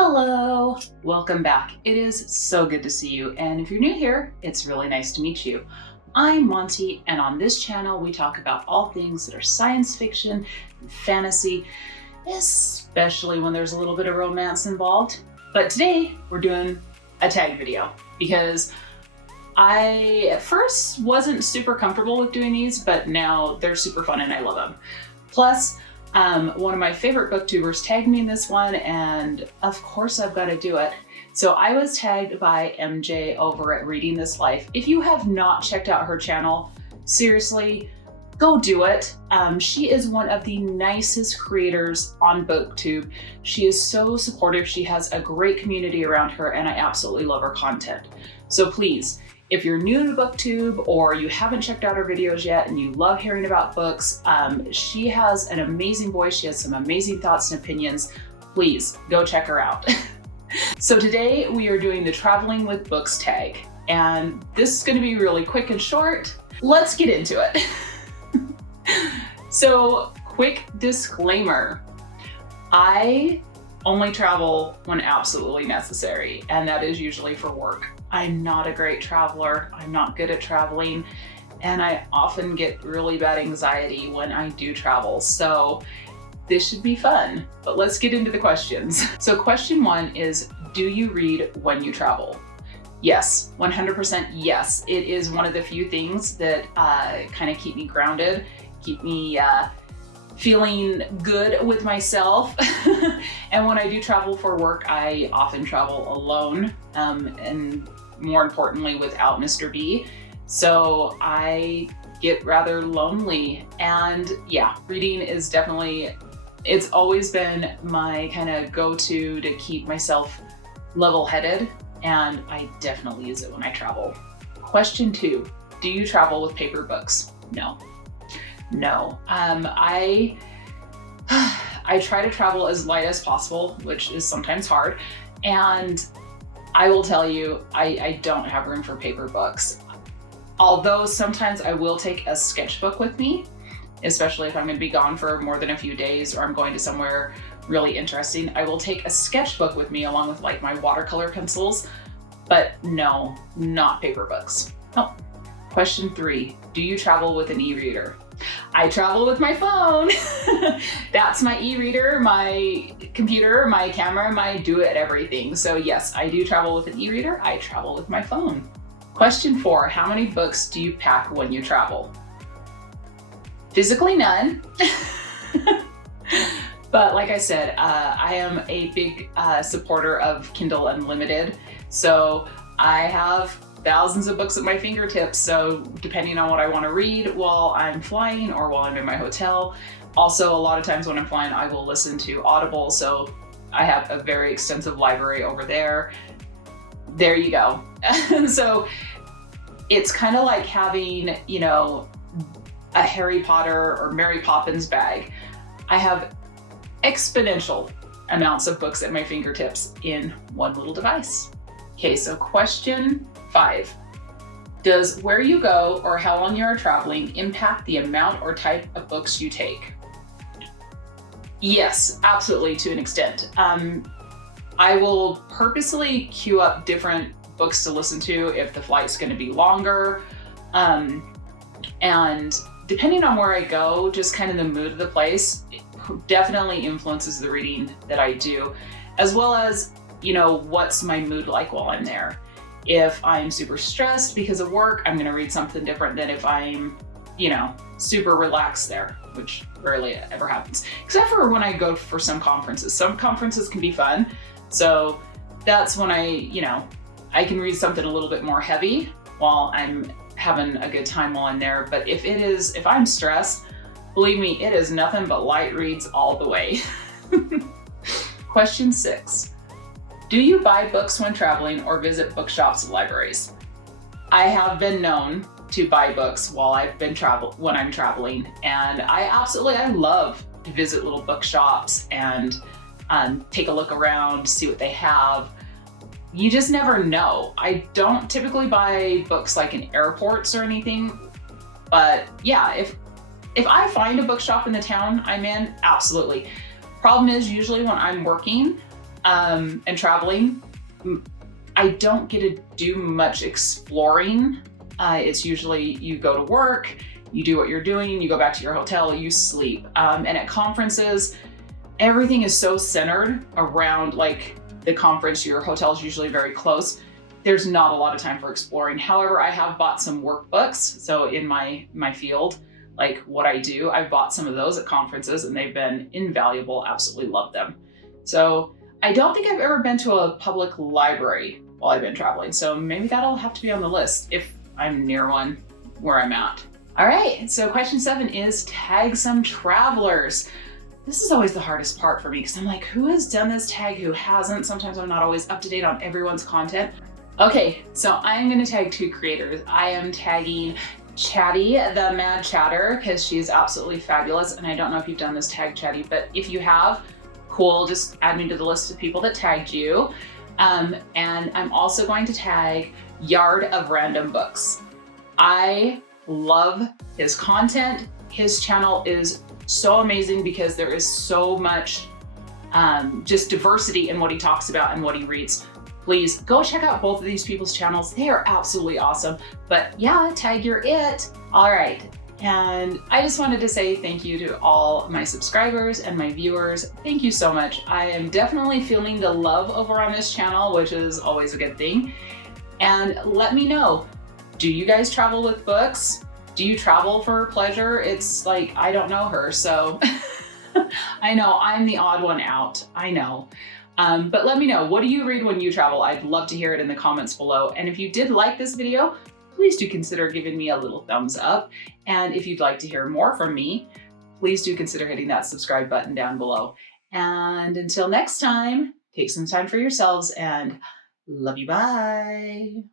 Hello, welcome back. It is so good to see you. And if you're new here, it's really nice to meet you. I'm Monty, and on this channel, we talk about all things that are science fiction and fantasy, especially when there's a little bit of romance involved. But today we're doing a tag video because I at first wasn't super comfortable with doing these, but now they're super fun and I love them. Plus, one of my favorite booktubers tagged me in this one, and of course I've got to do it. So I was tagged by MJ over at Reading This Life. If you have not checked out her channel, seriously, go do it. She is one of the nicest creators on booktube. She is so supportive. She has a great community around her, and I absolutely love her content. So please, if you're new to booktube or you haven't checked out her videos yet and you love hearing about books, she has an amazing voice. She has some amazing thoughts and opinions. Please go check her out. So today we are doing the Traveling with Books tag, and this is going to be really quick and short. Let's get into it. So, quick disclaimer. I only travel when absolutely necessary, and that is usually for work. I'm not a great traveler. I'm not good at traveling, and I often get really bad anxiety when I do travel. So this should be fun, but let's get into the questions. So question one is, do you read when you travel? Yes, 100% yes. It is one of the few things that kind of keep me grounded, keep me feeling good with myself. And when I do travel for work, I often travel alone, and more importantly, without Mr. B. So I get rather lonely, and yeah, reading is definitely, it's always been my kind of go-to to keep myself level-headed, and I definitely use it when I travel. Question two, do you travel with paper books? No. I try to travel as light as possible, which is sometimes hard. And I will tell you, I don't have room for paper books. Although sometimes I will take a sketchbook with me, especially if I'm gonna be gone for more than a few days or I'm going to somewhere really interesting. I will take a sketchbook with me along with like my watercolor pencils, but no, not paper books. Oh. Question three, do you travel with an e-reader? I travel with my phone. That's my e-reader, my computer, my camera, my do-it everything. So yes, I do travel with an e-reader. I travel with my phone. Question four, how many books do you pack when you travel? Physically none. But like I said, I am a big supporter of Kindle Unlimited. So I have thousands of books at my fingertips, so depending on what I want to read while I'm flying or while I'm in my hotel. Also, a lot of times when I'm flying, I will listen to Audible, so I have a very extensive library over there. There you go. So it's kind of like having, you know, a Harry Potter or Mary Poppins bag. I have exponential amounts of books at my fingertips in one little device. Okay, so question five, does where you go or how long you are traveling impact the amount or type of books you take? Yes, absolutely, to an extent. I will purposely queue up different books to listen to if the flight's going to be longer. And depending on where I go, just kind of the mood of the place definitely influences the reading that I do, as well as, you know, what's my mood like while I'm there. If I'm super stressed because of work, I'm gonna read something different than if I'm, you know, super relaxed there, which rarely ever happens. Except for when I go for some conferences. Some conferences can be fun. So that's when I can read something a little bit more heavy while I'm having a good time while I'm there. But if I'm stressed, believe me, it is nothing but light reads all the way. Question six. Do you buy books when traveling or visit bookshops and libraries? I have been known to buy books while when I'm traveling, and I love to visit little bookshops and take a look around, see what they have. You just never know. I don't typically buy books like in airports or anything, but yeah, if I find a bookshop in the town I'm in, absolutely. Problem is, usually when I'm working, and traveling, I don't get to do much exploring. It's usually you go to work, you do what you're doing, you go back to your hotel, you sleep. And at conferences, everything is so centered around like the conference. Your hotel is usually very close. There's not a lot of time for exploring. However, I have bought some workbooks. So in my field, like what I do, I've bought some of those at conferences and they've been invaluable. Absolutely love them. So I don't think I've ever been to a public library while I've been traveling. So maybe that'll have to be on the list if I'm near one where I'm at. All right, so question 7 is tag some travelers. This is always the hardest part for me because I'm like, who has done this tag, who hasn't? Sometimes I'm not always up to date on everyone's content. Okay, so I'm gonna tag 2 creators. I am tagging Chatty, the Mad Chatter, because she's absolutely fabulous. And I don't know if you've done this tag, Chatty, but if you have, cool, just add me to the list of people that tagged you. And I'm also going to tag Yard of Random Books. I love his content. His channel is so amazing because there is so much just diversity in what he talks about and what he reads. Please go check out both of these people's channels. They are absolutely awesome. But yeah, tag your it. All right. And I just wanted to say thank you to all my subscribers and my viewers. Thank you so much. I am definitely feeling the love over on this channel, which is always a good thing. And let me know, do you guys travel with books? Do you travel for pleasure? It's like, I don't know her, so I know I'm the odd one out, I know. But let me know, what do you read when you travel? I'd love to hear it in the comments below. And if you did like this video, please do consider giving me a little thumbs up. And if you'd like to hear more from me, please do consider hitting that subscribe button down below. And until next time, take some time for yourselves and love you, bye.